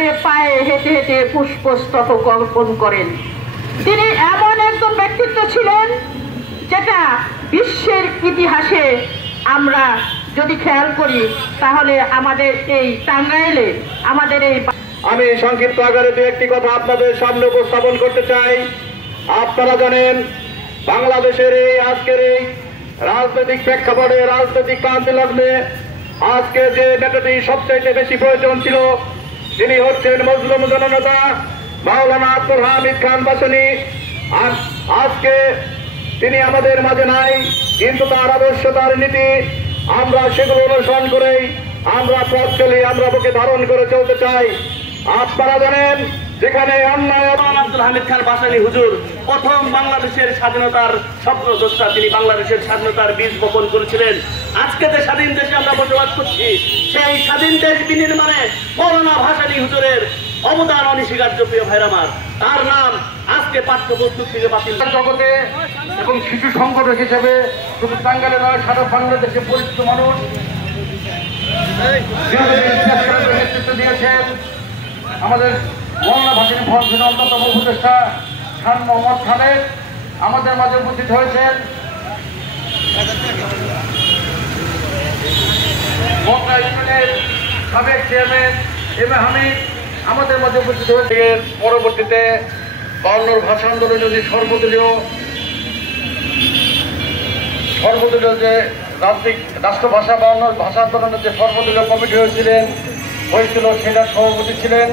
একেবারে পায়ে হেঁটে হেঁটে পুষ্পস্তবক অর্পণ করেন। তিনি এমন একজন ব্যক্তিত্ব ছিলেন যেটা বিশ্বের ইতিহাসে আমরা যদি খেয়াল করি তাহলে আমাদের এই টাঙ্গাইলে আমাদের এই আমি সংক্ষিপ্ত আকারে দু একটি কথা আপনাদের সামনে উপস্থাপন করতে চাই। আপনারা জানেন বাংলাদেশের এই আজকের এই রাজনৈতিক প্রেক্ষাপটে রাজনৈতিক ক্রান্তি লগ্নে আজকে যে নেতাটি সবচাইতে বেশি প্রয়োজন ছিল তিনি হচ্ছেন মজলুম জননেতা মাওলানা আব্দুল হামিদ খান ভাসানী। আজকে তিনি আমাদের মাঝে নাই, কিন্তু তার আদর্শ তার নীতি আমরা সেগুলো অনুসরণ করেই আমরা পথ চলি, আমরা বুকে ধারণ করে চলতে চাই। আপনারা জানেন যেখানে অন্যায় আব্দুল হামিদ খান ভাসানী হুজুর প্রথম বাংলাদেশের স্বাধীনতার স্বপ্নদ্রষ্টা, তিনি বাংলাদেশের স্বাধীনতার বীজ বপন করেছিলেন। আজকে যে স্বাধীন দেশে আমরা বসবাস করছি সেই স্বাধীন দেশ বিনির্মাণে মাওলানা ভাসানী হুজুরের অবদান অনস্বীকার্য। প্রিয় ভাইরা আমার, তার নাম আজকে পাঠ্যপুস্তক থেকে বাতিল। জগতে এবং শিশু সংগঠক হিসেবে শুধু টাঙ্গাইলে নয় সারা বাংলাদেশে পরিচিত মানুষ নেতৃত্ব দিয়েছেন। আমাদের মাওলানা ভাসানী ফাউন্ডেশনের অন্যতম উপদেষ্টা খান মোহাম্মদ খালেদ আমাদের মাঝে উপস্থিত হয়েছেন। মক্কা ইউনিয়নের সাবেক চেয়ারম্যান এম এ হামিদ আমাদের মাঝে উপস্থিত হয়েছে। পরবর্তীতে 52 ভাষা আন্দোলনে যদি সর্বদলীয় যে রাষ্ট্রভাষা 52 ভাষা আন্দোলনের যে সর্বদলীয় কমিটি হয়েছিল সেটার সভাপতি ছিলেন